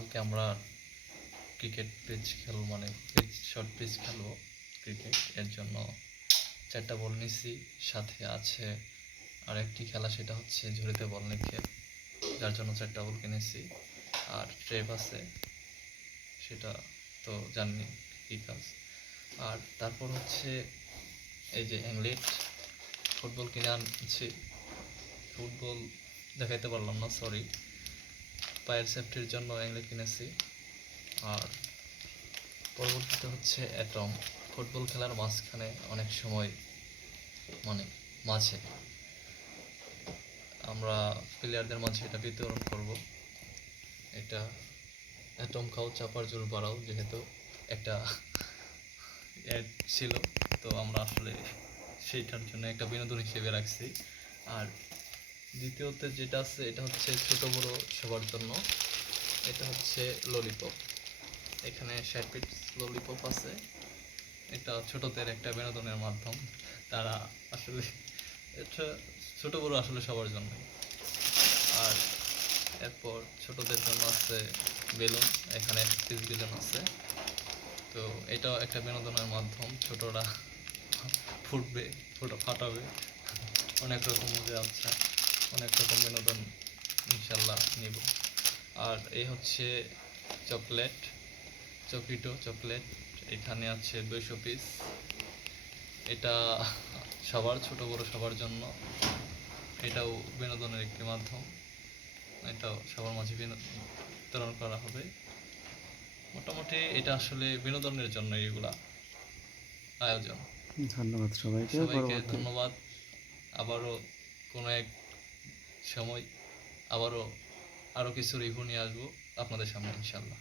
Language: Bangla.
কালকে আমরা ক্রিকেট পিচ খেলবো, মানে শর্ট পিচ খেলবো ক্রিকেট। এর জন্য 4টা বল নিছি, সাথে আছে আর একটি খেলা, সেটা হচ্ছে ঝুড়িতে বল নিক্ষেপ, যার জন্য 4টা বল কিনেছি। আর ট্রেপ আছে, সেটা তো জানি কী কাজ। আর তারপর হচ্ছে এই যে অ্যাংলেট, ফুটবল কিনে আনছি। ফুটবল দেখাইতে পারলাম না, সরি। পায়ের সেফটির জন্য অ্যাংলেট কিনেছি। আর পরবর্তীতে হচ্ছে অ্যাটম। ফুটবল খেলার মাঝখানে অনেক সময়, মানে মাঝে আমরা প্লেয়ারদের মাঝে এটা বিতরণ করব। এটা অ্যাটম খাও চাপার জোর বাড়াও, যেহেতু একটা অ্যাড ছিল, তো আমরা আসলে সেইটার জন্য একটা বিনোদন হিসেবে রাখছি। আর দ্বিতীয়তে যেটা আছে, এটা হচ্ছে ছোট বড় সবার জন্য। এটা হচ্ছে ললিপপ। এখানে 60 পিস ললিপপ আছে। এটা ছোটদের একটা বিনোদনের মাধ্যম। তারা আসলে এটা ছোট বড় আসলে সবার জন্য। আর এরপর ছোটদের জন্য আছে বেলুন। এখানে 1 পিস বেলুন আছে। তো এটাও একটা বিনোদনের মাধ্যম। ছোটরা ফুটবে, ফাটাবে, অনেক রকম মজা আছে, অনেক রকম বিনোদন ইনশাল্লাহ নিব। আর এই হচ্ছে চকলেট, চকিটো চকলেট। এখানে আছে 200 পিস। এটা সবার, ছোট বড় সবার জন্য। এটাও বিনোদনের একটি মাধ্যম। এটাও সবার মাঝে বিতরণ করা হবে। মোটামুটি এটা আসলে বিনোদনের জন্য এগুলা আয়োজন। ধন্যবাদ সবাইকে। সবাইকে ধন্যবাদ। আবারও কোনো এক সময় আবারও আরও কিছু রিভিউ নিয়ে আসবো আপনাদের সামনে ইনশাল্লাহ।